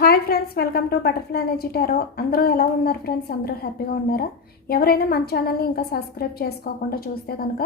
Hi friends, welcome to butterfly energy tarot. అందరూ ఎలా ఉన్నారు ఫ్రెండ్స్? అందరూ హ్యాపీగా ఉన్నారా? ఎవరైనా మన ఛానల్ని ఇంకా సబ్స్క్రైబ్ చేసుకోకుండా చూస్తే కనుక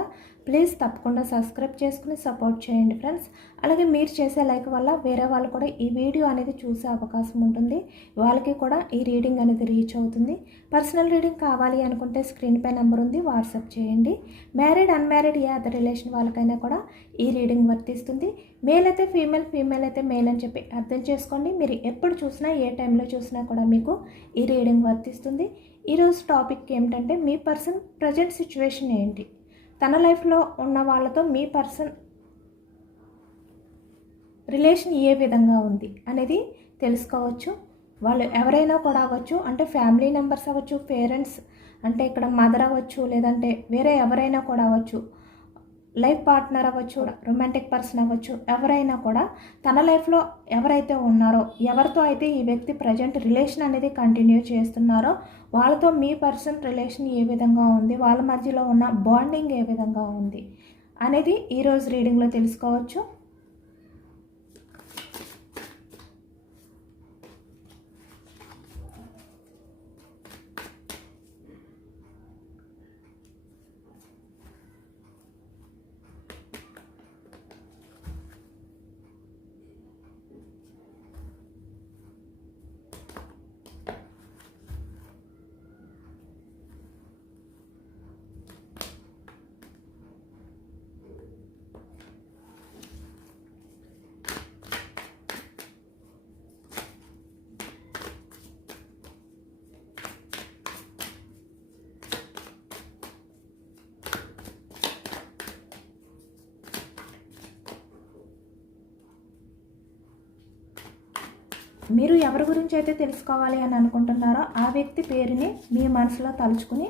ప్లీజ్ తప్పకుండా సబ్స్క్రైబ్ చేసుకుని సపోర్ట్ చేయండి ఫ్రెండ్స్. అలాగే మీరు చేసే లైక్ వల్ల వేరే వాళ్ళు కూడా ఈ వీడియో అనేది చూసే అవకాశం ఉంటుంది. వాళ్ళకి కూడా ఈ రీడింగ్ అనేది రీచ్ అవుతుంది. పర్సనల్ రీడింగ్ కావాలి అనుకుంటే స్క్రీన్ పై నెంబర్ ఉంది, వాట్సాప్ చేయండి. మ్యారీడ్ అన్మ్యారీడ్ ఏ అదర్ రిలేషన్ వాళ్ళకైనా కూడా ఈ రీడింగ్ వర్తిస్తుంది. మేల్ అయితే ఫీమేల్, ఫీమేల్ అయితే మేల్ అని చెప్పి అర్థం చేసుకోండి. మీరు ఎప్పుడు చూసినా ఏ టైంలో చూసినా కూడా మీకు ఈ రీడింగ్ వర్తిస్తుంది. ఈరోజు టాపిక్ ఏమిటంటే మీ పర్సన్ ప్రజెంట్ సిచ్యువేషన్ ఏంటి, తన లైఫ్లో ఉన్న వాళ్ళతో మీ పర్సన్ రిలేషన్ ఏ విధంగా ఉంది అనేది తెలుసుకోవచ్చు. వాళ్ళు ఎవరైనా కూడా అవ్వచ్చు, అంటే ఫ్యామిలీ మెంబర్స్ అవ్వచ్చు, పేరెంట్స్ అంటే ఇక్కడ మదర్ అవ్వచ్చు, లేదంటే వేరే ఎవరైనా కూడా అవ్వచ్చు, లైఫ్ పార్ట్నర్ అవ్వచ్చు, రొమాంటిక్ పర్సన్ అవ్వచ్చు. ఎవరైనా కూడా తన లైఫ్లో ఎవరైతే ఉన్నారో, ఎవరితో అయితే ఈ వ్యక్తి ప్రజెంట్ రిలేషన్ అనేది కంటిన్యూ చేస్తున్నారో వాళ్ళతో మీ పర్సన్ రిలేషన్ ఏ విధంగా ఉంది, వాళ్ళ మధ్యలో ఉన్న బాండింగ్ ఏ విధంగా ఉంది అనేది ఈరోజు రీడింగ్లో తెలుసుకోవచ్చు. మీరు ఎవరి గురించి అయితే తెలుసుకోవాలి అని అనుకుంటున్నారో ఆ వ్యక్తి పేరుని మీ మనసులో తలుచుకుని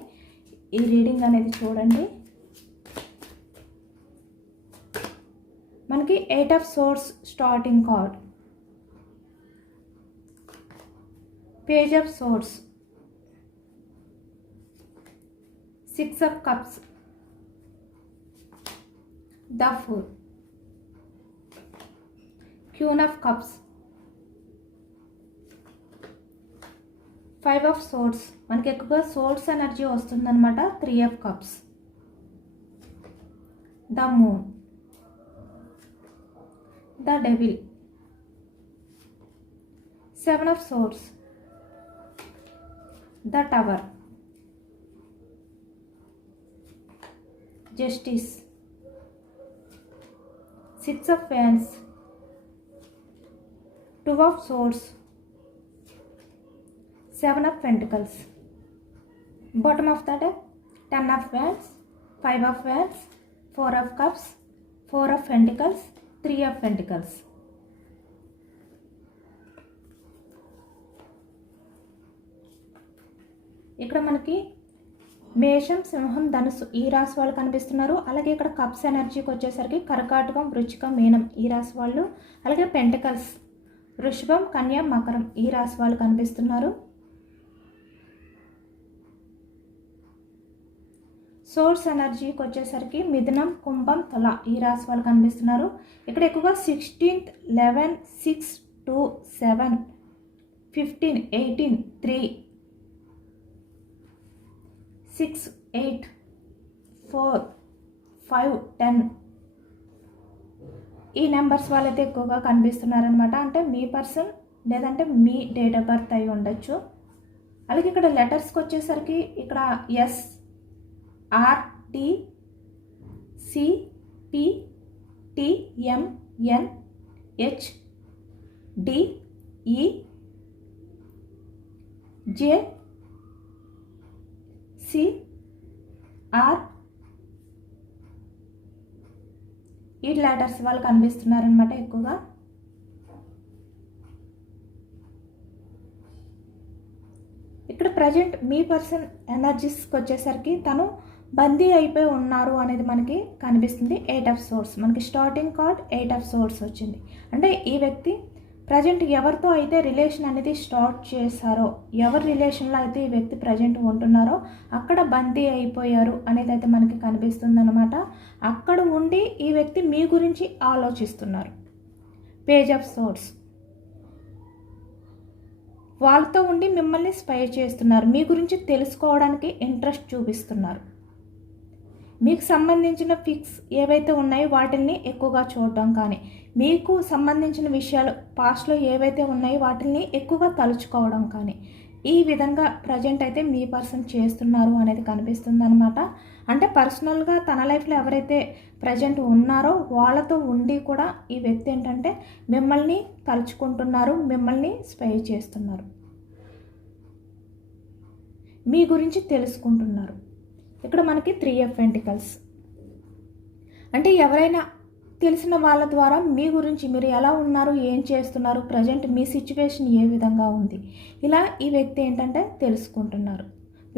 ఈ రీడింగ్ అనేది చూడండి. మనకి 8 of swords starting card, page of swords, 6 of cups, the fool, queen of cups, 5 of swords. మనకి ఎక్కువగా సోర్స్ ఎనర్జీ వస్తుందన్నమాట. 3 of cups, the moon, the devil, 7 of swords, the tower, justice, 6 of wands, 2 of swords, 7 of pentacles. Bottom of the deck, 10 of wands, 5 of wands, 4 of cups, 4 of pentacles, 3 of pentacles. ఇక్కడ మనకి మేషం, సింహం, ధనుసు ఈ రాశి వాళ్ళు కనిపిస్తున్నారు. అలాగే ఇక్కడ కప్స్ ఎనర్జీకి వచ్చేసరికి కర్కాటకం, వృచ్చికం, మీనం ఈ రాశి వాళ్ళు. అలాగే పెంటకల్స్ వృషభం, కన్య, మకరం ఈ రాశి వాళ్ళు కనిపిస్తున్నారు. సోర్స్ ఎనర్జీకి వచ్చేసరికి మిథునం, కుంభం, తుల ఈ రాశి వాళ్ళు కనిపిస్తున్నారు. ఇక్కడ ఎక్కువగా 16th, 11, 6, 2, 7, 15, 18, 3, 6, 8, 4, 5, 10 ఈ నెంబర్స్ వాళ్ళైతే ఎక్కువగా కనిపిస్తున్నారనమాట. అంటే మీ పర్సన్ లేదంటే మీ డేట్ ఆఫ్ బర్త్ అయి ఉండొచ్చు. అలాగే ఇక్కడ లెటర్స్కి వచ్చేసరికి ఇక్కడ S, R, T, C, P, T, M, N, H, D, E, J, C, R E letters వాళ్ళు కనిపిస్తున్నారనమాట ఎక్కువగా. ఇక్కడ ప్రజెంట్ మీ పర్సన్ ఎనర్జీస్కి వచ్చేసరికి తను బందీ అయిపోయి ఉన్నారు అనేది మనకి కనిపిస్తుంది. 8 ఆఫ్ సోర్స్ మనకి స్టార్టింగ్ కార్డ్ 8 ఆఫ్ సోర్స్ వచ్చింది. అంటే ఈ వ్యక్తి ప్రజెంట్ ఎవరితో అయితే రిలేషన్ అనేది స్టార్ట్ చేశారో, ఎవరి రిలేషన్లో అయితే ఈ వ్యక్తి ప్రజెంట్ ఉంటున్నారో అక్కడ బందీ అయిపోయారు అనేది అయితే మనకి కనిపిస్తుంది అనమాట. అక్కడ ఉండి ఈ వ్యక్తి మీ గురించి ఆలోచిస్తున్నారు. పేజ్ ఆఫ్ సోర్స్, వాళ్ళతో ఉండి మిమ్మల్ని స్పై చేస్తున్నారు, మీ గురించి తెలుసుకోవడానికి ఇంట్రెస్ట్ చూపిస్తున్నారు. మీకు సంబంధించిన ఫిక్స్ ఏవైతే ఉన్నాయో వాటిని ఎక్కువగా చూడడం కానీ, మీకు సంబంధించిన విషయాలు పాస్ట్లో ఏవైతే ఉన్నాయో వాటిని ఎక్కువగా తలుచుకోవడం కానీ, ఈ విధంగా ప్రజెంట్ అయితే మీ పర్సన్ చేస్తున్నారు అనేది కనిపిస్తుంది అనమాట. అంటే పర్సనల్గా తన లైఫ్లో ఎవరైతే ప్రజెంట్ ఉన్నారో వాళ్ళతో ఉండి కూడా ఈ వ్యక్తి ఏంటంటే మిమ్మల్ని తలుచుకుంటున్నారు, మిమ్మల్ని స్పై చేస్తున్నారు, మీ గురించి తెలుసుకుంటున్నారు. ఇక్కడ మనకి 3 of Pentacles అంటే ఎవరైనా తెలిసిన వాళ్ళ ద్వారా మీ గురించి, మీరు ఎలా ఉన్నారు, ఏం చేస్తున్నారు, ప్రజెంట్ మీ సిచ్యువేషన్ ఏ విధంగా ఉంది, ఇలా ఈ వ్యక్తి ఏంటంటే తెలుసుకుంటున్నారు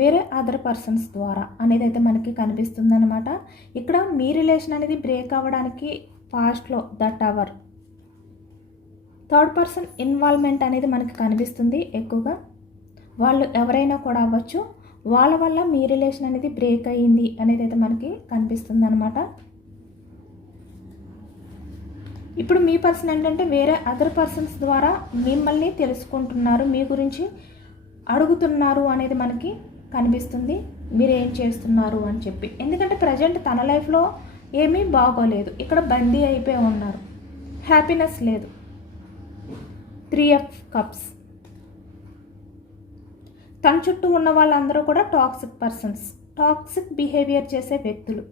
వేరే అదర్ పర్సన్స్ ద్వారా అనేది అయితే మనకి కనిపిస్తుంది అనమాట. ఇక్కడ మీ రిలేషన్ అనేది బ్రేక్ అవ్వడానికి పాస్ట్లో the tower, third person involvement అనేది మనకి కనిపిస్తుంది ఎక్కువగా. వాళ్ళు ఎవరైనా కూడా అవ్వచ్చు, వాళ్ళ వల్ల మీ రిలేషన్ అనేది బ్రేక్ అయ్యింది అనేది అయితే మనకి కనిపిస్తుంది అనమాట. ఇప్పుడు మీ పర్సన్ ఏంటంటే వేరే అదర్ పర్సన్స్ ద్వారా మిమ్మల్ని తెలుసుకుంటున్నారు, మీ గురించి అడుగుతున్నారు అనేది మనకి కనిపిస్తుంది, మీరు ఏం చేస్తున్నారు అని చెప్పి. ఎందుకంటే ప్రజెంట్ తన లైఫ్లో ఏమీ బాగోలేదు, ఇక్కడ బందీ అయిపోయి ఉన్నారు, హ్యాపీనెస్ లేదు. 3 of Cups తన చుట్టూ ఉన్న వాళ్ళందరూ కూడా టాక్సిక్ పర్సన్స్, టాక్సిక్ బిహేవియర్ చేసే వ్యక్తులు.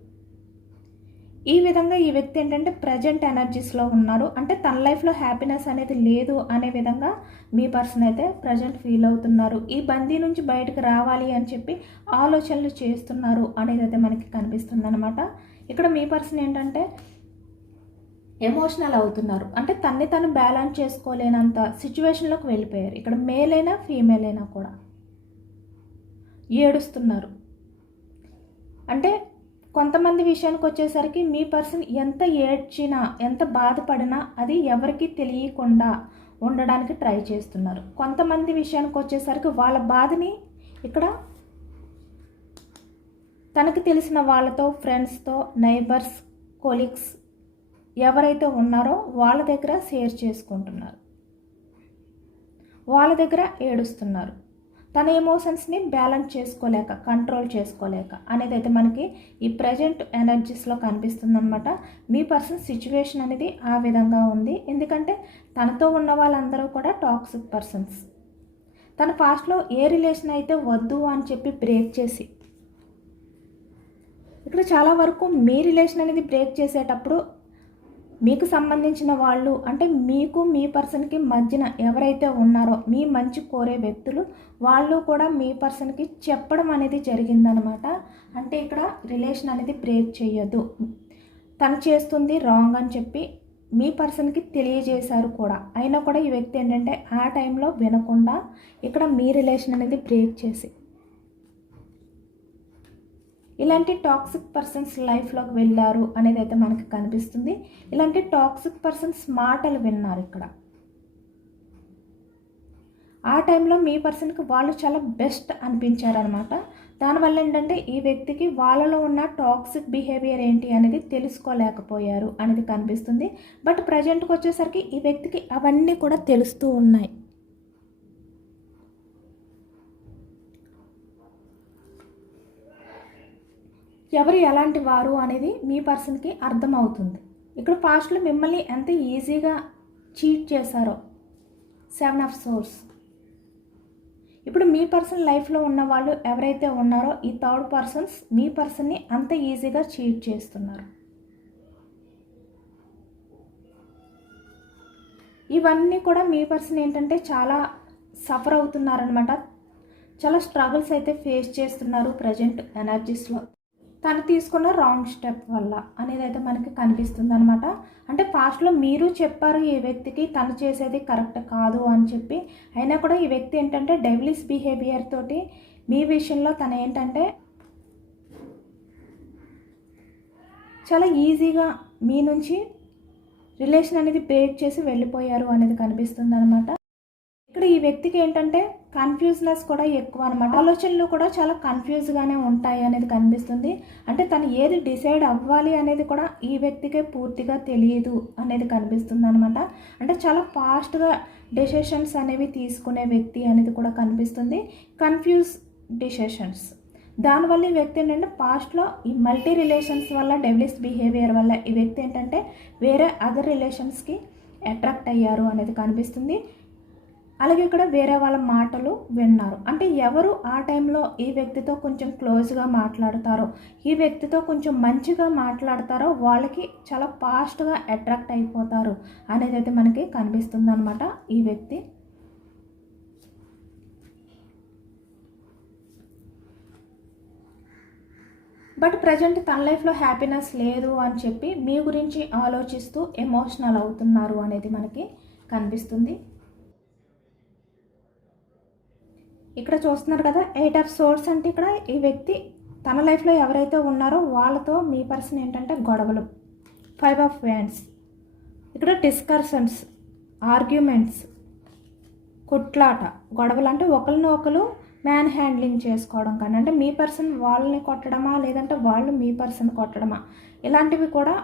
ఈ విధంగా ఈ వ్యక్తి ఏంటంటే ప్రజెంట్ ఎనర్జీస్లో ఉన్నారు, అంటే తన లైఫ్లో హ్యాపీనెస్ అనేది లేదు అనే విధంగా మీ పర్సన్ అయితే ప్రజెంట్ ఫీల్ అవుతున్నారు. ఈ బందీ నుంచి బయటకు రావాలి అని చెప్పి ఆలోచనలు చేస్తున్నారు అనేది అయితే మనకి కనిపిస్తుంది అనమాట. ఇక్కడ మీ పర్సన్ ఏంటంటే ఎమోషనల్ అవుతున్నారు, అంటే తన్ని తను బ్యాలెన్స్ చేసుకోలేనంత సిచ్యువేషన్లోకి వెళ్ళిపోయారు. ఇక్కడ మేల్ అయినా ఫీమేల్ అయినా కూడా ఏడుస్తున్నారు. అంటే కొంతమంది విషయానికి వచ్చేసరికి మీ పర్సన్ ఎంత ఏడ్చినా, ఎంత బాధపడినా అది ఎవరికి తెలియకుండా ఉండడానికి ట్రై చేస్తున్నారు. కొంతమంది విషయానికి వచ్చేసరికి వాళ్ళ బాధని ఇక్కడ తనకు తెలిసిన వాళ్ళతో, ఫ్రెండ్స్తో, నైబర్స్, కొలీగ్స్ ఎవరైతే ఉన్నారో వాళ్ళ దగ్గర షేర్ చేసుకుంటున్నారు, వాళ్ళ దగ్గర ఏడుస్తున్నారు. తన ఎమోషన్స్ని బ్యాలెన్స్ చేసుకోలేక, కంట్రోల్ చేసుకోలేక అనేది అయితే మనకి ఈ ప్రజెంట్ ఎనర్జీస్లో కనిపిస్తుంది అనమాట. మీ పర్సన్ సిచ్యువేషన్ అనేది ఆ విధంగా ఉంది, ఎందుకంటే తనతో ఉన్న వాళ్ళందరూ కూడా టాక్సిక్ పర్సన్స్. తన పాస్ట్లో ఏ రిలేషన్ అయితే వద్దు అని చెప్పి బ్రేక్ చేసి, ఇక్కడ చాలా వరకు మీ రిలేషన్ అనేది బ్రేక్ చేసేటప్పుడు మీకు సంబంధించిన వాళ్ళు, అంటే మీకు మీ పర్సన్కి మధ్యన ఎవరైతే ఉన్నారో మీ మంచి కోరే వ్యక్తులు, వాళ్ళు కూడా మీ పర్సన్కి చెప్పడం అనేది జరిగిందనమాట. అంటే ఇక్కడ రిలేషన్ అనేది బ్రేక్ చేయొద్దు, తను చేస్తుంది రాంగ్ అని చెప్పి మీ పర్సన్కి తెలియజేశారు కూడా. అయినా కూడా ఈ వ్యక్తి ఏంటంటే ఆ టైంలో వినకుండా ఇక్కడ మీ రిలేషన్ అనేది బ్రేక్ చేసి ఇలాంటి టాక్సిక్ పర్సన్స్ లైఫ్లోకి వెళ్ళారు అనేది అయితే మనకి కనిపిస్తుంది. ఇలాంటి టాక్సిక్ పర్సన్స్ మాటలు విన్నారు ఇక్కడ. ఆ టైంలో మీ పర్సన్కి వాళ్ళు చాలా బెస్ట్ అనిపించారనమాట. దానివల్ల ఏంటంటే ఈ వ్యక్తికి వాళ్ళలో ఉన్న టాక్సిక్ బిహేవియర్ ఏంటి అనేది తెలుసుకోలేకపోయారు అనేది కనిపిస్తుంది. బట్ ప్రజెంట్కి వచ్చేసరికి ఈ వ్యక్తికి అవన్నీ కూడా తెలుస్తూ ఉన్నాయి. ఎవరు ఎలాంటి వారు అనేది మీ పర్సన్కి అర్థమవుతుంది. ఇక్కడ పాస్ట్లో మిమ్మల్ని ఎంత ఈజీగా చీట్ చేశారో 7 of Swords. ఇప్పుడు మీ పర్సన్ లైఫ్లో ఉన్న వాళ్ళు ఎవరైతే ఉన్నారో ఈ థర్డ్ పర్సన్స్ మీ పర్సన్ని అంత ఈజీగా చీట్ చేస్తున్నారు. ఇవన్నీ కూడా మీ పర్సన్ ఏంటంటే చాలా సఫర్ అవుతున్నారనమాట. చాలా స్ట్రగుల్స్ అయితే ఫేస్ చేస్తున్నారు ప్రజెంట్ ఎనర్జీస్లో. తను తీసుకున్న రాంగ్ స్టెప్ వల్ల అనేది అయితే మనకి కనిపిస్తుంది అనమాట. అంటే పాస్ట్లో మీరు చెప్పారు ఈ వ్యక్తికి తను చేసేది కరెక్ట్ కాదు అని చెప్పి, అయినా కూడా ఈ వ్యక్తి ఏంటంటే డెవిలిష్ బిహేవియర్ తోటి మీ విషయంలో తను ఏంటంటే చాలా ఈజీగా మీ నుంచి రిలేషన్ అనేది బ్రేక్ చేసి వెళ్ళిపోయారు అనేది కనిపిస్తుంది అనమాట. ఇక్కడ ఈ వ్యక్తికి ఏంటంటే కన్ఫ్యూజ్నెస్ కూడా ఎక్కువ అనమాట. ఆలోచనలు కూడా చాలా కన్ఫ్యూజ్గానే ఉంటాయి అనేది కనిపిస్తుంది. అంటే తను ఏది డిసైడ్ అవ్వాలి అనేది కూడా ఈ వ్యక్తికే పూర్తిగా తెలియదు అనేది కనిపిస్తుంది అనమాట. అంటే చాలా ఫాస్ట్గా డెసిషన్స్ అనేవి తీసుకునే వ్యక్తి అనేది కూడా కనిపిస్తుంది. Confuse decisions. దానివల్ల ఈ వ్యక్తి ఏంటంటే పాస్ట్లో ఈ మల్టీ రిలేషన్స్ వల్ల, డెవిలిష్ బిహేవియర్ వల్ల ఈ వ్యక్తి ఏంటంటే వేరే అదర్ రిలేషన్స్కి అట్రాక్ట్ అయ్యారు అనేది కనిపిస్తుంది. అలాగే ఇక్కడ వేరే వాళ్ళ మాటలు విన్నారు. అంటే ఎవరు ఆ టైంలో ఈ వ్యక్తితో కొంచెం క్లోజ్గా మాట్లాడతారో, ఈ వ్యక్తితో కొంచెం మంచిగా మాట్లాడతారో వాళ్ళకి చాలా ఫాస్ట్గా అట్రాక్ట్ అయిపోతారు అనేది అయితే మనకి కనిపిస్తుంది అనమాట ఈ వ్యక్తి. బట్ ప్రజెంట్ తన లైఫ్లో హ్యాపీనెస్ లేదు అని చెప్పి మీ గురించి ఆలోచిస్తూ ఎమోషనల్ అవుతున్నారు అనేది మనకి కనిపిస్తుంది. ఇక్కడ చూస్తున్నారు కదా 8 ఆఫ్ సోర్స్. అంటే ఇక్కడ ఈ వ్యక్తి తన లైఫ్లో ఎవరైతే ఉన్నారో వాళ్ళతో మీ పర్సన్ ఏంటంటే గొడవలు. 5 ఆఫ్ వ్యాండ్స్. ఇక్కడ డిస్కషన్స్, ఆర్గ్యుమెంట్స్, కొట్లాట, గొడవలు. అంటే ఒకరిని ఒకరు మ్యాన్ హ్యాండ్లింగ్ చేసుకోవడం కానీ, అంటే మీ పర్సన్ వాళ్ళని కొట్టడమా లేదంటే వాళ్ళు మీ పర్సన్ కొట్టడమా, ఇలాంటివి కూడా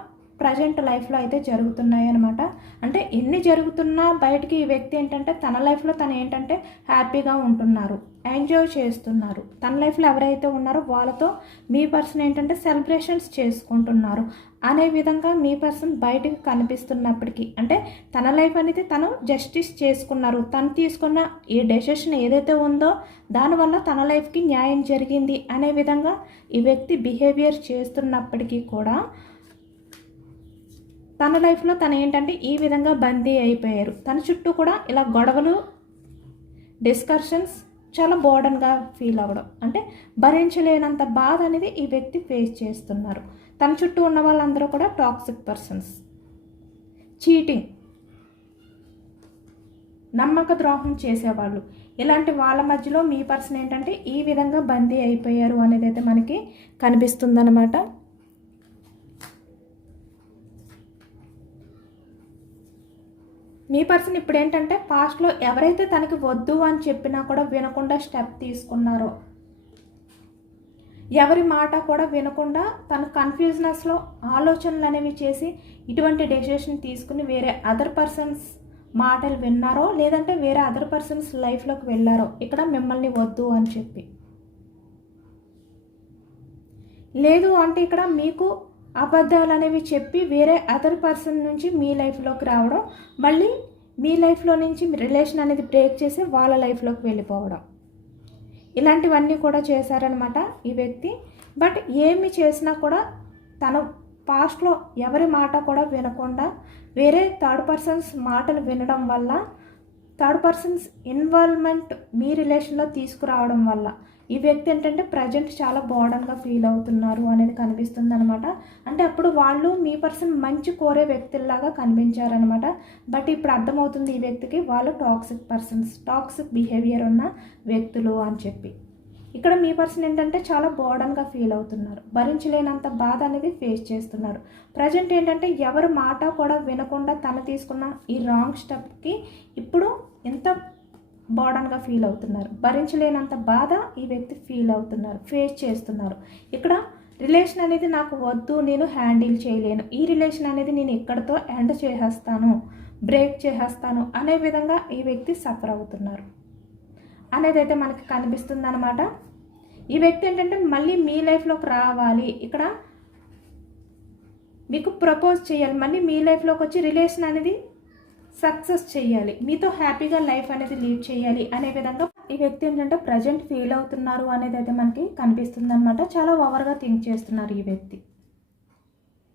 ప్రజెంట్ లైఫ్లో అయితే జరుగుతున్నాయి అనమాట. అంటే ఎన్ని జరుగుతున్నా బయటికి ఈ వ్యక్తి ఏంటంటే తన లైఫ్లో తను ఏంటంటే హ్యాపీగా ఉంటున్నారు, ఎంజాయ్ చేస్తున్నారు. తన లైఫ్లో ఎవరైతే ఉన్నారో వాళ్ళతో మీ పర్సన్ ఏంటంటే సెలబ్రేషన్స్ చేసుకుంటున్నారు అనే విధంగా మీ పర్సన్ బయటికి కనిపిస్తున్నప్పటికీ, అంటే తన లైఫ్ అనేది తను జస్టిస్ చేసుకున్నారు. తను తీసుకున్న ఈ డెసిషన్ ఏదైతే ఉందో దానివల్ల తన లైఫ్కి న్యాయం జరిగింది అనే విధంగా ఈ వ్యక్తి బిహేవియర్ చేస్తున్నప్పటికీ కూడా తన లైఫ్లో తను ఏంటంటే ఈ విధంగా బందీ అయిపోయారు. తన చుట్టూ కూడా ఇలా గొడవలు, డిస్కషన్స్, చాలా బోర్డన్గా ఫీల్ అవ్వడం, అంటే భరించలేనంత బాధ అనేది ఈ వ్యక్తి ఫేస్ చేస్తున్నారు. తన చుట్టూ ఉన్న వాళ్ళందరూ కూడా టాక్సిక్ పర్సన్స్. చీటింగ్, నమ్మక ద్రోహం చేసేవాళ్ళు, ఇలాంటి వాళ్ళ మధ్యలో మీ పర్సన్ ఏంటంటే ఈ విధంగా బందీ అయిపోయారు అనేది అయితే మనకి కనిపిస్తుందన్నమాట. మీ పర్సన్ ఇప్పుడు ఏంటంటే పాస్ట్లో ఎవరైతే తనకి వద్దు అని చెప్పినా కూడా వినకుండా స్టెప్ తీసుకున్నారో, ఎవరి మాట కూడా వినకుండా తన కన్ఫ్యూజనెస్లో ఆలోచనలు అనేవి చేసి ఇటువంటి డెసిషన్ తీసుకుని వేరే అదర్ పర్సన్స్ మాటలు విన్నారో లేదంటే వేరే అదర్ పర్సన్స్ లైఫ్లోకి వెళ్ళారో ఇక్కడ మిమ్మల్ని వద్దు అని చెప్పి. లేదు అంటే ఇక్కడ మీకు అబద్ధాలు అనేవి చెప్పి వేరే అదర్ పర్సన్ నుంచి మీ లైఫ్లోకి రావడం, మళ్ళీ మీ లైఫ్లో నుంచి రిలేషన్ అనేది బ్రేక్ చేసి వాళ్ళ లైఫ్లోకి వెళ్ళిపోవడం, ఇలాంటివన్నీ కూడా చేశారనమాట ఈ వ్యక్తి. బట్ ఏమి చేసినా కూడా తను పాస్ట్లో ఎవరి మాట కూడా వినకుండా వేరే థర్డ్ పర్సన్స్ మాటలు వినడం వల్ల, థర్డ్ పర్సన్స్ ఇన్వాల్వ్మెంట్ మీ రిలేషన్లో తీసుకురావడం వల్ల ఈ వ్యక్తి ఏంటంటే ప్రజెంట్ చాలా బోర్డన్గా ఫీల్ అవుతున్నారు అనేది కనిపిస్తుంది అనమాట. అంటే అప్పుడు వాళ్ళు మీ పర్సన్ మంచి కోరే వ్యక్తుల్లాగా కనిపించారనమాట. బట్ ఇప్పుడు అర్థమవుతుంది ఈ వ్యక్తికి వాళ్ళు టాక్సిక్ పర్సన్స్, టాక్సిక్ బిహేవియర్ ఉన్న వ్యక్తులు అని చెప్పి. ఇక్కడ మీ పర్సన్ ఏంటంటే చాలా బోర్డన్గా ఫీల్ అవుతున్నారు, భరించలేనంత బాధ అనేది ఫేస్ చేస్తున్నారు. ప్రజెంట్ ఏంటంటే ఎవరి మాట కూడా వినకుండా తను తీసుకున్న ఈ రాంగ్ స్టెప్కి ఇప్పుడు ఎంత బోర్డన్గా ఫీల్ అవుతున్నారు, భరించలేనంత బాధ ఈ వ్యక్తి ఫీల్ అవుతున్నారు, ఫేస్ చేస్తున్నారు. ఇక్కడ రిలేషన్ అనేది నాకు వద్దు, నేను హ్యాండిల్ చేయలేను, ఈ రిలేషన్ అనేది నేను ఇక్కడితో ఎండ్ చేసేస్తాను, బ్రేక్ చేసేస్తాను అనే విధంగా ఈ వ్యక్తి సఫర్ అవుతున్నారు అనేది అయితే మనకి కనిపిస్తుంది అనమాట. ఈ వ్యక్తి ఏంటంటే మళ్ళీ మీ లైఫ్లోకి రావాలి, ఇక్కడ మీకు ప్రపోజ్ చేయాలి, మళ్ళీ మీ లైఫ్లోకి వచ్చి రిలేషన్ అనేది సక్సెస్ చేయాలి, మీతో హ్యాపీగా లైఫ్ అనేది లీడ్ చేయాలి అనే విధంగా ఈ వ్యక్తి ఏంటంటే ప్రజెంట్ ఫీల్ అవుతున్నారు అనేది అయితే మనకి కనిపిస్తుంది అనమాట. చాలా ఓవర్గా థింక్ చేస్తున్నారు ఈ వ్యక్తి.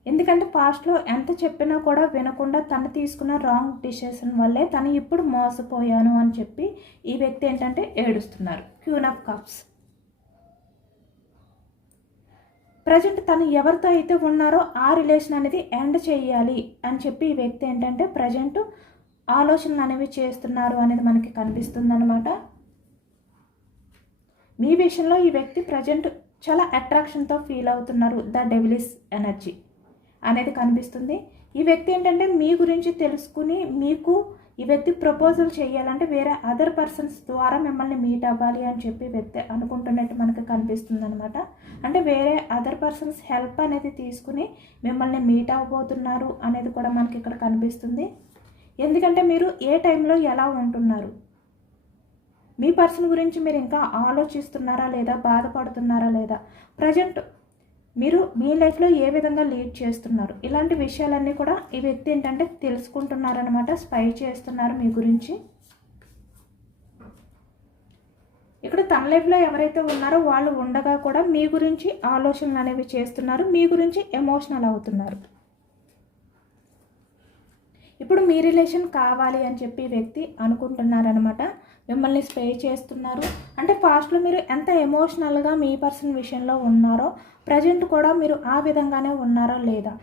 ఎందుకంటే పాస్ట్లో ఎంత చెప్పినా కూడా వినకుండా తను తీసుకున్న రాంగ్ డిసిషన్ వల్లే తను ఇప్పుడు మోసపోయాను అని చెప్పి ఈ వ్యక్తి ఏంటంటే ఏడుస్తున్నారు. Queen of cups. ప్రజెంట్ తను ఎవరితో అయితే ఉన్నారో ఆ రిలేషన్ అనేది ఎండ్ చేయాలి అని చెప్పి ఈ వ్యక్తి ఏంటంటే ప్రజెంట్ ఆలోచనలు అనేవి చేస్తున్నారు అనేది మనకి కనిపిస్తుంది అనమాట. మీ విషయంలో ఈ వ్యక్తి ప్రజెంట్ చాలా అట్రాక్షన్తో ఫీల్ అవుతున్నారు, ద డెవిలిష్ ఎనర్జీ అనేది కనిపిస్తుంది. ఈ వ్యక్తి ఏంటంటే మీ గురించి తెలుసుకుని మీకు ఈ వ్యక్తి ప్రపోజల్ చేయాలంటే వేరే అదర్ పర్సన్స్ ద్వారా మిమ్మల్ని మీట్ అవ్వాలి అని చెప్పి వ్యక్తి అనుకుంటున్నట్టు మనకు కనిపిస్తుంది అనమాట. అంటే వేరే అదర్ పర్సన్స్ హెల్ప్ అనేది తీసుకుని మిమ్మల్ని మీట్ అవ్వబోతున్నారు అనేది కూడా మనకి ఇక్కడ కనిపిస్తుంది. ఎందుకంటే మీరు ఏ టైంలో ఎలా ఉంటున్నారు, మీ పర్సన్ గురించి మీరు ఇంకా ఆలోచిస్తున్నారా లేదా, బాధపడుతున్నారా లేదా, ప్రజెంట్ మీరు మీ లైఫ్లో ఏ విధంగా లీడ్ చేస్తున్నారు, ఇలాంటి విషయాలన్నీ కూడా ఈ వ్యక్తి ఏంటంటే తెలుసుకుంటున్నారనమాట, స్పై చేస్తున్నారు మీ గురించి. ఇక్కడ తన లైఫ్లో ఎవరైతే ఉన్నారో వాళ్ళు ఉండగా కూడా మీ గురించి ఆలోచనలు అనేవి చేస్తున్నారు, మీ గురించి ఎమోషనల్ అవుతున్నారు. ఇప్పుడు మీ రిలేషన్ కావాలి అని చెప్పి వ్యక్తి అనుకుంటున్నారనమాట, మిమ్మల్ని స్పే చేస్తున్నారు. అంటే పాస్ట్లో మీరు ఎంత ఎమోషనల్గా మీ పర్సన్ విషయంలో ఉన్నారో ప్రజెంట్ కూడా మీరు ఆ విధంగానే ఉన్నారో లేదా,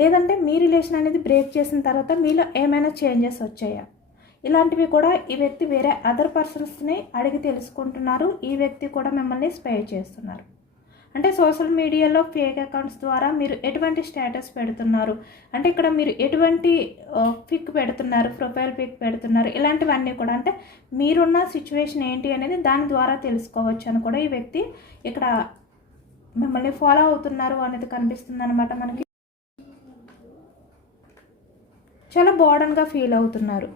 లేదంటే మీ రిలేషన్ అనేది బ్రేక్ చేసిన తర్వాత మీలో ఏమైనా చేంజెస్ వచ్చాయా, ఇలాంటివి కూడా ఈ వ్యక్తి వేరే అదర్ పర్సన్స్ని అడిగి తెలుసుకుంటున్నారు. ఈ వ్యక్తి కూడా మిమ్మల్ని స్పే చేస్తున్నారు. అంటే సోషల్ మీడియాలో ఫేక్ అకౌంట్స్ ద్వారా మీరు ఎటువంటి స్టేటస్ పెడుతున్నారు, అంటే ఇక్కడ మీరు ఎటువంటి పిక్ పెడుతున్నారు, ప్రొఫైల్ పిక్ పెడుతున్నారు, ఇలాంటివన్నీ కూడా అంటే మీరున్న సిచ్యువేషన్ ఏంటి అనేది దాని ద్వారా తెలుసుకోవచ్చు అని కూడా ఈ వ్యక్తి ఇక్కడ మిమ్మల్ని ఫాలో అవుతున్నారు అనేది కనిపిస్తుంది అనమాట. మనకి చాలా బోర్డన్గా ఫీల్ అవుతున్నారు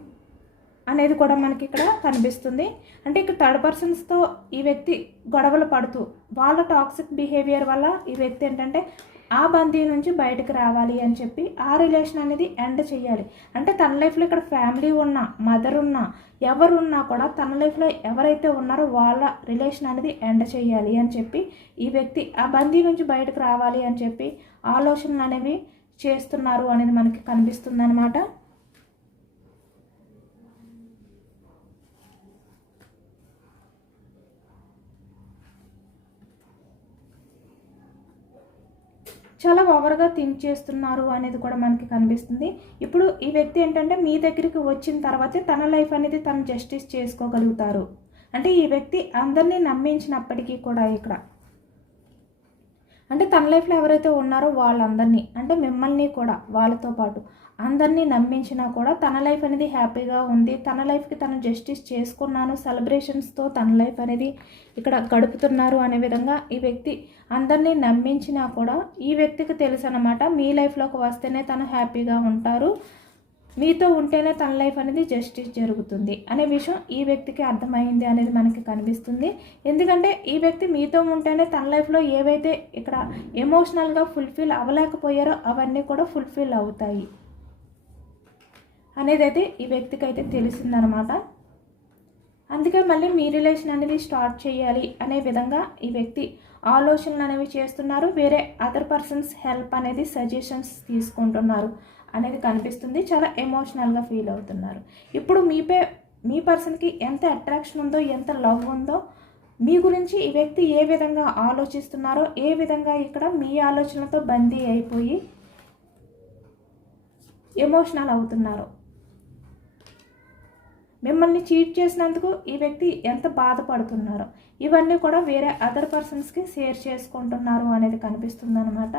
అనేది కూడా మనకి ఇక్కడ కనిపిస్తుంది. అంటే ఇక్కడ థర్డ్ పర్సన్స్తో ఈ వ్యక్తి గొడవలు పడుతూ వాళ్ళ టాక్సిక్ బిహేవియర్ వల్ల ఈ వ్యక్తి ఏంటంటే ఆ బందీ నుంచి బయటకు రావాలి అని చెప్పి ఆ రిలేషన్ అనేది ఎండ్ చేయాలి. అంటే తన లైఫ్లో ఇక్కడ ఫ్యామిలీ ఉన్నా, మదర్ ఉన్నా, ఎవరున్నా కూడా తన లైఫ్లో ఎవరైతే ఉన్నారో వాళ్ళ రిలేషన్ అనేది ఎండ్ చేయాలి అని చెప్పి ఈ వ్యక్తి ఆ బందీ నుంచి బయటకు రావాలి అని చెప్పి ఆలోచనలు అనేవి చేస్తున్నారు అనేది మనకి కనిపిస్తుంది అనమాట. చాలా ఓవర్గా థింక్ చేస్తున్నారు అనేది కూడా మనకి కనిపిస్తుంది. ఇప్పుడు ఈ వ్యక్తి ఏంటంటే మీ దగ్గరికి వచ్చిన తర్వాతే తన లైఫ్ అనేది తను జస్టిస్ చేసుకోగలుగుతారు. అంటే ఈ వ్యక్తి అందరినీ నమ్మించినప్పటికీ కూడా ఇక్కడ అంటే తన లైఫ్లో ఎవరైతే ఉన్నారో వాళ్ళందరినీ, అంటే మిమ్మల్ని కూడా వాళ్ళతో పాటు అందరినీ నమ్మించినా కూడా తన లైఫ్ అనేది హ్యాపీగా ఉంది, తన లైఫ్కి తను జస్టిస్ చేసుకున్నాను, సెలబ్రేషన్స్తో తన లైఫ్ అనేది ఇక్కడ గడుపుతున్నారు అనే విధంగా ఈ వ్యక్తి అందరినీ నమ్మించినా కూడా ఈ వ్యక్తికి తెలుసు అన్నమాట, మీ లైఫ్లోకి వస్తేనే తను హ్యాపీగా ఉంటారు, మీతో ఉంటేనే తన లైఫ్ అనేది జస్టిస్ జరుగుతుంది అనే విషయం ఈ వ్యక్తికి అర్థమైంది అనేది మనకి కనిపిస్తుంది. ఎందుకంటే ఈ వ్యక్తి మీతో ఉంటేనే తన లైఫ్లో ఏవైతే ఇక్కడ ఎమోషనల్గా ఫుల్ఫిల్ అవ్వలేకపోయారో అవన్నీ కూడా ఫుల్ఫిల్ అవుతాయి అనేది అయితే ఈ వ్యక్తికి అయితే తెలిసిందనమాట. అందుకే మళ్ళీ మీ రిలేషన్ అనేది స్టార్ట్ చేయాలి అనే విధంగా ఈ వ్యక్తి ఆలోచనలు అనేవి చేస్తున్నారు, వేరే అదర్ పర్సన్స్ హెల్ప్ అనేది సజెషన్స్ తీసుకుంటున్నారు అనేది కనిపిస్తుంది. చాలా ఎమోషనల్గా ఫీల్ అవుతున్నారు. ఇప్పుడు మీ పర్సన్కి ఎంత అట్రాక్షన్ ఉందో, ఎంత లవ్ ఉందో, మీ గురించి ఈ వ్యక్తి ఏ విధంగా ఆలోచిస్తున్నారో, ఏ విధంగా ఇక్కడ మీ ఆలోచనలతో బందీ అయిపోయి ఎమోషనల్ అవుతున్నారు, మిమ్మల్ని చీట్ చేసినందుకు ఈ వ్యక్తి ఎంత బాధపడుతున్నారో ఇవన్నీ కూడా వేరే అదర్ పర్సన్స్కి షేర్ చేసుకుంటున్నారు అనేది కనిపిస్తుంది అనమాట.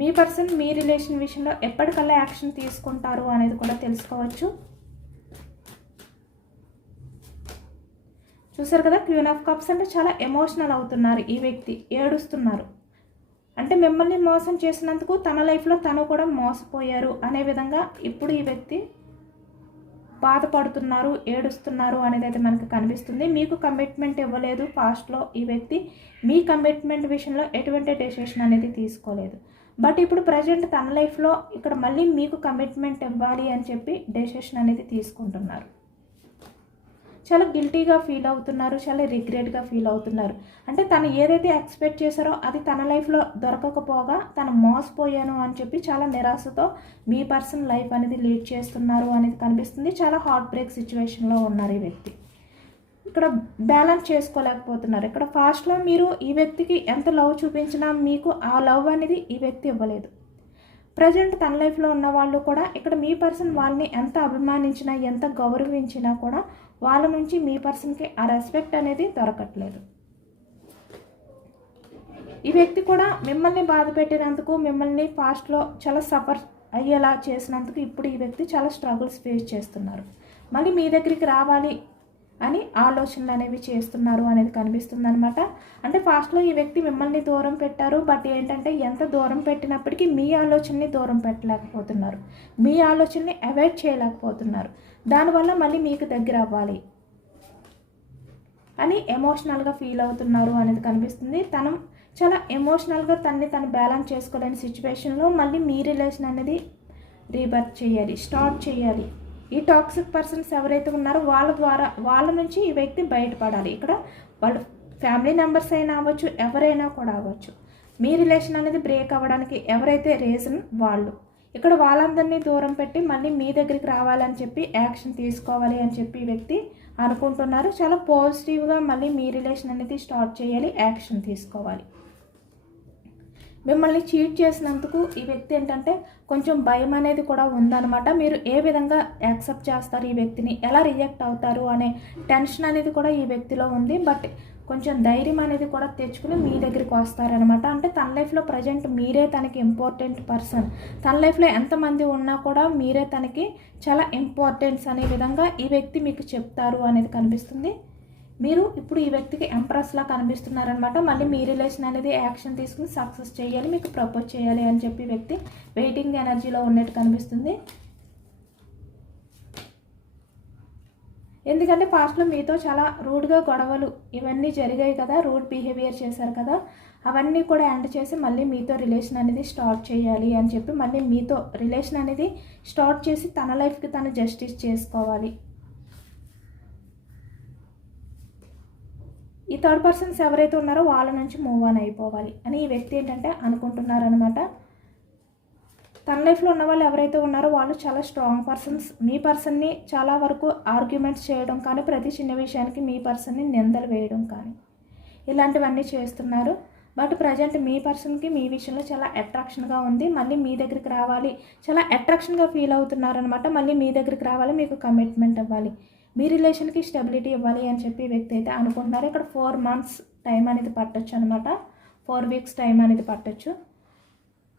మీ పర్సన్ మీ రిలేషన్ విషయంలో ఎప్పటికల్లా యాక్షన్ తీసుకుంటారు అనేది కూడా తెలుసుకోవచ్చు. చూసారు కదా, క్వీన్ ఆఫ్ కప్స్ అంటే చాలా ఎమోషనల్ అవుతున్నారు ఈ వ్యక్తి, ఏడుస్తున్నారు. అంటే మిమ్మల్ని మోసం చేసినందుకు తన లైఫ్లో తను కూడా మోసపోయారు అనే విధంగా ఇప్పుడు ఈ వ్యక్తి బాధపడుతున్నారు, ఏడుస్తున్నారు అనేది అయితే మనకు కనిపిస్తుంది. మీకు కమిట్మెంట్ ఇవ్వలేదు పాస్ట్లో ఈ వ్యక్తి, మీ కమిట్మెంట్ విషయంలో ఎటువంటి డెసిషన్ అనేది తీసుకోలేదు. బట్ ఇప్పుడు ప్రజెంట్ తన లైఫ్లో ఇక్కడ మళ్ళీ మీకు కమిట్మెంట్ ఇవ్వాలి అని చెప్పి డెసిషన్ అనేది తీసుకుంటున్నారు. చాలా గిల్టీగా ఫీల్ అవుతున్నారు, చాలా రిగ్రెట్గా ఫీల్ అవుతున్నారు. అంటే తను ఏదైతే ఎక్స్పెక్ట్ చేశారో అది తన లైఫ్లో దొరకకపోగా తను మోసపోయాను అని చెప్పి చాలా నిరాశతో మీ పర్సన్ లైఫ్ అనేది లీడ్ చేస్తున్నారు అనేది కనిపిస్తుంది. చాలా హార్ట్ బ్రేక్ సిచ్యువేషన్లో ఉన్నారు ఈ వ్యక్తి. ఇక్కడ బ్యాలెన్స్ చేసుకోలేకపోతున్నారు. ఇక్కడ ఫాస్ట్లో మీరు ఈ వ్యక్తికి ఎంత లవ్ చూపించినా మీకు ఆ లవ్ అనేది ఈ వ్యక్తి ఇవ్వలేదు. ప్రజెంట్ తన లైఫ్లో ఉన్న వాళ్ళు కూడా ఇక్కడ మీ పర్సన్ వాళ్ళని ఎంత అభిమానించినా, ఎంత గౌరవించినా కూడా వాళ్ళ నుంచి మీ పర్సన్కి ఆ రెస్పెక్ట్ అనేది దొరకట్లేదు. ఈ వ్యక్తి కూడా మిమ్మల్ని బాధ పెట్టినందుకు, మిమ్మల్ని పాస్ట్లో చాలా సఫర్ అయ్యేలా చేసినందుకు ఇప్పుడు ఈ వ్యక్తి చాలా స్ట్రగుల్స్ ఫేస్ చేస్తున్నారు. మళ్ళీ మీ దగ్గరికి రావాలి అని ఆలోచనలు అనేవి చేస్తున్నారు అనేది కనిపిస్తుంది అనమాట. అంటే ఫాస్ట్లో ఈ వ్యక్తి మిమ్మల్ని దూరం పెట్టారు. బట్ ఏంటంటే ఎంత దూరం పెట్టినప్పటికీ మీ ఆలోచనని దూరం పెట్టలేకపోతున్నారు, మీ ఆలోచనని అవాయిడ్ చేయలేకపోతున్నారు. దానివల్ల మళ్ళీ మీకు దగ్గర అవ్వాలి అని ఎమోషనల్గా ఫీల్ అవుతున్నారు అనేది కనిపిస్తుంది. తను చాలా ఎమోషనల్గా తను బ్యాలెన్స్ చేసుకోలేని సిచ్యువేషన్లో మళ్ళీ మీ రిలేషన్ అనేది రీబర్త్ చేయాలి, స్టార్ట్ చేయాలి. ఈ టాక్సిక్ పర్సన్స్ ఎవరైతే ఉన్నారో వాళ్ళ నుంచి ఈ వ్యక్తి బయటపడాలి. ఇక్కడ వాళ్ళు ఫ్యామిలీ మెంబర్స్ అయినా అవ్వచ్చు, ఎవరైనా కూడా అవ్వచ్చు. మీ రిలేషన్ అనేది బ్రేక్ అవ్వడానికి ఎవరైతే రీజన్ వాళ్ళు, ఇక్కడ వాళ్ళందరినీ దూరం పెట్టి మళ్ళీ మీ దగ్గరికి రావాలని చెప్పి యాక్షన్ తీసుకోవాలి అని చెప్పి ఈ వ్యక్తి అనుకుంటున్నారు. చాలా పాజిటివ్గా మళ్ళీ మీ రిలేషన్ అనేది స్టార్ట్ చేయాలి, యాక్షన్ తీసుకోవాలి. మిమ్మల్ని చీట్ చేసినందుకు ఈ వ్యక్తి ఏంటంటే కొంచెం భయం అనేది కూడా ఉందన్నమాట. మీరు ఏ విధంగా యాక్సెప్ట్ చేస్తారు, ఈ వ్యక్తిని ఎలా రియాక్ట్ అవుతారు అనే టెన్షన్ అనేది కూడా ఈ వ్యక్తిలో ఉంది. బట్ కొంచెం ధైర్యం అనేది కూడా తెచ్చుకుని మీ దగ్గరికి వస్తారనమాట. అంటే తన లైఫ్లో ప్రజెంట్ మీరే తనకి ఇంపార్టెంట్ పర్సన్. తన లైఫ్లో ఎంతమంది ఉన్నా కూడా మీరే తనకి చాలా ఇంపార్టెన్స్ అనే విధంగా ఈ వ్యక్తి మీకు చెప్తారు అనేది కనిపిస్తుంది. మీరు ఇప్పుడు ఈ వ్యక్తికి ఎంప్రెస్లా కనిపిస్తున్నారనమాట. మళ్ళీ మీ రిలేషన్ అనేది యాక్షన్ తీసుకుని సక్సెస్ చేయాలి, మీకు ప్రపోజ్ చేయాలి అని చెప్పి వ్యక్తి వెయిటింగ్ ఎనర్జీలో ఉన్నట్టు కనిపిస్తుంది. ఎందుకంటే పాస్ట్లో మీతో చాలా రూడ్గా గొడవలు ఇవన్నీ జరిగాయి కదా, రూడ్ బిహేవియర్ చేశారు కదా, అవన్నీ కూడా ఎండ్ చేసి మళ్ళీ మీతో రిలేషన్ అనేది స్టార్ట్ చేయాలి అని చెప్పి మళ్ళీ మీతో రిలేషన్ అనేది స్టార్ట్ చేసి తన లైఫ్కి తను జస్టిస్ చేసుకోవాలి. ఈ థర్డ్ పర్సన్స్ ఎవరైతే ఉన్నారో వాళ్ళ నుంచి మూవ్ ఆన్ అయిపోవాలి అని ఈ వ్యక్తి ఏంటంటే అనుకుంటున్నారనమాట. తన లైఫ్లో ఉన్న వాళ్ళు ఎవరైతే ఉన్నారో వాళ్ళు చాలా స్ట్రాంగ్ పర్సన్స్. మీ పర్సన్ని చాలా వరకు ఆర్గ్యుమెంట్స్ చేయడం కానీ, ప్రతి చిన్న విషయానికి మీ పర్సన్ని నిందలు వేయడం కానీ ఇలాంటివన్నీ చేస్తున్నారు. బట్ ప్రజెంట్ మీ పర్సన్కి మీ విషయంలో చాలా అట్రాక్షన్గా ఉంది. మళ్ళీ మీ దగ్గరికి రావాలి, చాలా అట్రాక్షన్గా ఫీల్ అవుతున్నారనమాట. మళ్ళీ మీ దగ్గరికి రావాలి, మీకు కమిట్మెంట్ ఇవ్వాలి, మీ రిలేషన్కి స్టెబిలిటీ ఇవ్వాలి అని చెప్పి వ్యక్తి అయితే అనుకుంటున్నారు. ఇక్కడ 4 months టైం అనేది పట్టొచ్చు అనమాట, 4 weeks టైం అనేది పట్టొచ్చు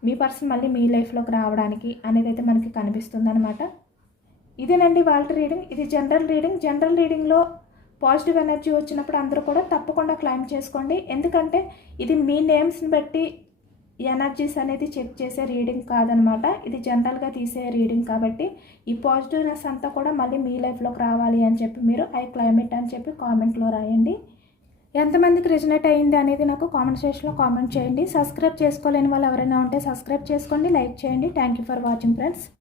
మీ పర్సన్ మళ్ళీ మీ లైఫ్లోకి రావడానికి అనేది అయితే మనకి కనిపిస్తుంది అనమాట. ఇదేనండి వాళ్ళ రీడింగ్. ఇది జనరల్ రీడింగ్. జనరల్ రీడింగ్లో పాజిటివ్ ఎనర్జీ వచ్చినప్పుడు అందరూ కూడా తప్పకుండా క్లైమ్ చేసుకోండి. ఎందుకంటే ఇది మీ నేమ్స్ని బట్టి ఎనర్జీస్ అనేది చెక్ చేసే రీడింగ్ కాదనమాట, ఇది జనరల్గా తీసే రీడింగ్. కాబట్టి ఈ పాజిటివ్నెస్ అంతా కూడా మళ్ళీ మీ లైఫ్లోకి రావాలి అని చెప్పి మీరు ఐ క్లైమేట్ అని చెప్పి కామెంట్లో రాయండి. ఎంతమందికి రెజనేట్ అయ్యింది అనేది నాకు కామెంట్ సెక్షన్లో కామెంట్ చేయండి. సబ్స్క్రైబ్ చేసుకోలేని వాళ్ళు ఎవరైనా ఉంటే సబ్స్క్రైబ్ చేసుకోండి, లైక్ చేయండి. Thank you for watching friends.